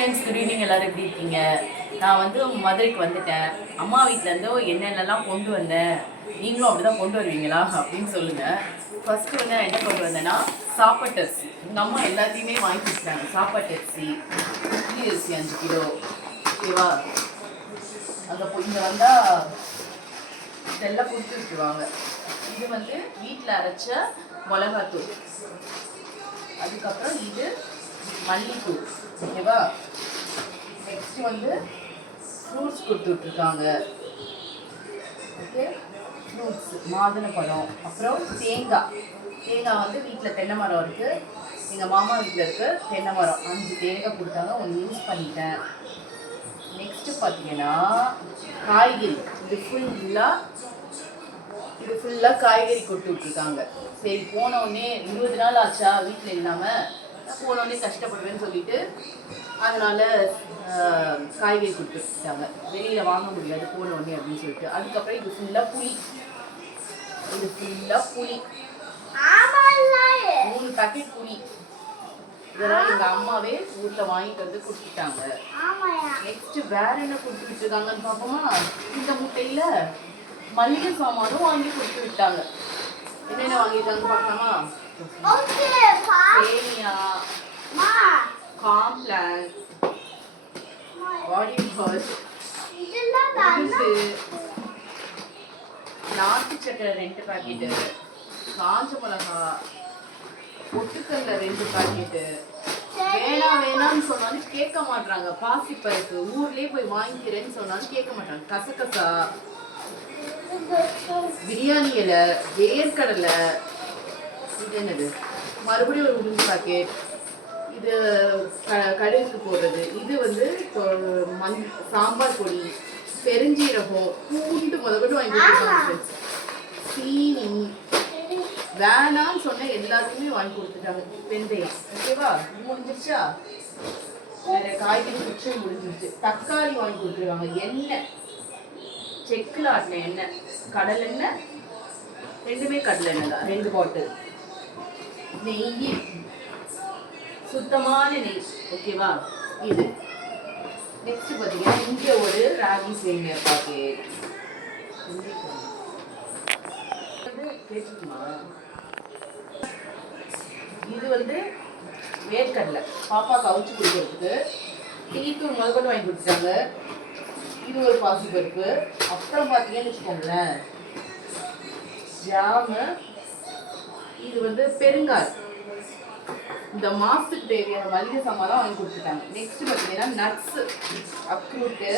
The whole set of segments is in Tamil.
Friends, good evening. எல்லோரும் எப்படி இருக்கீங்க? நான் வந்து மதுரைக்கு வந்துட்டேன். அம்மா வீட்டிலேருந்து என்னென்னலாம் கொண்டு வந்தேன், நீங்களும் அப்படி தான் கொண்டு வருவீங்களா அப்படின்னு சொல்லுங்கள். ஃபஸ்ட்டு வந்து நான் என்ன கொண்டு வந்தேன்னா சாப்பாட்டு அரிசி. எங்கள் அம்மா எல்லாத்தையுமே வாங்கி கொடுத்தாங்க. சாப்பாட்டு அரிசி, இட்லி அரிசி 5 கிலோ, ஓகேவா? அங்கே இங்கே வந்தால் இதெல்லாம் கொடுத்து விட்டுருவாங்க. இது வந்து வீட்டில் அரைச்ச மிளகாத்தூள், அதுக்கப்புறம் இது மல்லித்தூள், ஓகேவா? நெக்ஸ்ட் வந்து ஃப்ரூட்ஸ் கொடுத்து விட்ருக்காங்க. ஓகே, ஃப்ரூட்ஸ் மாதுளம்பழம், அப்புறம் தேங்காய் வந்து வீட்டில் தென்னை மரம் இருக்குது. எங்கள் மாமா வீட்டில் இருக்குது தென்னை மரம். 5 தேங்காய் கொடுத்தாங்க, 1 யூஸ் பண்ணிட்டேன். நெக்ஸ்ட்டு பார்த்தீங்கன்னா காய்கறி. இது ஃபுல்லாக காய்கறி கொடுத்து விட்ருக்காங்க. சரி, போனவுடனே 20 நாள் ஆச்சா வீட்டில் இல்லாமல், போனோடனே கஷ்டப்படுவேன்னு சொல்லிட்டு அதனால் காய்கறி கொடுத்துட்டாங்க. வெளியில் வாங்க முடியாது போனோடனே அப்படின்னு சொல்லிட்டு. அதுக்கப்புறம் இது ஃபுல்லாக புளி. 3 பாக்கெட் புளி. இதெல்லாம் எங்கள் அம்மாவே ஊரில் வாங்கிட்டு வந்து கொடுத்துட்டாங்க. நெக்ஸ்ட்டு வேற என்ன கொடுத்து விட்டுருக்காங்கன்னு பார்ப்போமா? இந்த முட்டையில் மளிகை சாமானும் வாங்கி கொடுத்து விட்டாங்க. என்னென்ன வாங்கிட்டாங்கன்னு பார்க்கலாமா? சேமியா, காம்ப்ளான், பாடி வாஷ், நாட்டு சக்கரை 2 பாக்கெட்டு, காஞ்ச மிளகா, பொட்டுக்கல்ல 2 பாக்கெட்டு. வேணாம்னு சொன்னாலும் கேட்க மாட்டாங்க. பாசிப்பருப்பு ஊர்லேயே போய் வாங்கிக்கிறேன்னு சொன்னாலும் கேட்க மாட்டாங்க. கசகசா, பிரியாணி இலை, வேர்க்கடலை, இது என்னது மறுபடியும் ஒரு உளுந்து பாக்கெட், இது கடுகுக்கு போடுறது, இது வந்து சாம்பார் பொடி, பெருஞ்சீரகம், பூண்டு முதற்கொண்டு வாங்கி கொடுத்துருக்காங்க. சீனி, வேணான்னு சொன்ன எல்லாத்தையுமே வாங்கி கொடுத்துட்டாங்க. வெந்தயம், ஓகேவா? முடிஞ்சிருச்சா? வேற காய்கறி மிச்சம் முடிஞ்சிருச்சு. தக்காளி வாங்கி கொடுத்துருக்காங்க. எண்ணெய், செக்கில் ஆட்டின எண்ணெய், கடலை எண்ணெய், 2மே கடலை எண்ணெய் தான், 2 பாட்டில். நெய், சுத்தமான நெய், ஓகேவா? இது நெக்ஸ்ட் பார்த்தீங்கன்னா இங்கே ஒரு ராகி சேமியா பாக்கெட். கேட்டுக்குமா? இது வந்து வேர்க்கடலை, பாப்பா கவுச்சு கொடுக்கறதுக்கு. டீத்தூள் முதற்கொண்டு வாங்கி கொடுத்துட்டாங்க. இது ஒரு பாசிப்பருப்பு. அப்புறம் பார்த்தீங்கன்னு வச்சுக்கோங்களேன், ஜாமு, இது வந்து பெருங்காய். இந்த மாசத்துக்கு தேவையான மளிகை சாமான் வாங்கி கொடுத்துட்டாங்க. நெக்ஸ்ட் பார்த்தீங்கன்னா நட்ஸு, அக்ரூட்டு,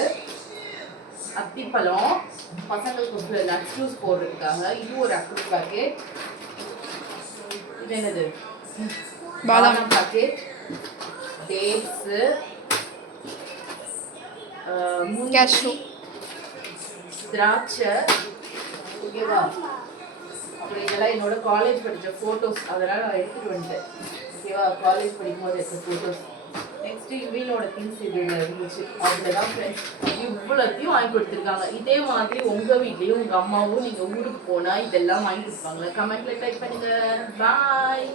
அத்திப்பழம், பசங்களுக்கு நட்ஸ் ஜூஸ் போடுறதுக்காக. இது ஒரு அக்ரூட் பாக்கெட். இது என்னது பாதாம் பாக்கெட், டேட்ஸு, முந்திரி, திராட்சை, ஓகேவா? அப்புறம் இதெல்லாம் என்னோட காலேஜ் படித்த ஃபோட்டோஸ், அதெல்லாம் நான் எடுத்துகிட்டு வந்துட்டேன், ஓகேவா? காலேஜ் படிக்கும்போது எடுத்த ஃபோட்டோஸ். நெக்ஸ்ட்டு இவனோட திங்ஸ் இது இருந்துச்சு. அதில் தான் ஃப்ரெண்ட்ஸ் இவ்வளோத்தையும் வாங்கி கொடுத்துருக்காங்க. இதே மாதிரி உங்கள் வீட்லேயும் உங்கள் அம்மாவும் நீங்கள் ஊருக்கு போனால் இதெல்லாம் வாங்கி கொடுப்பாங்களே? கமெண்ட்டில் டைப் பண்ணுங்கள். பாய்.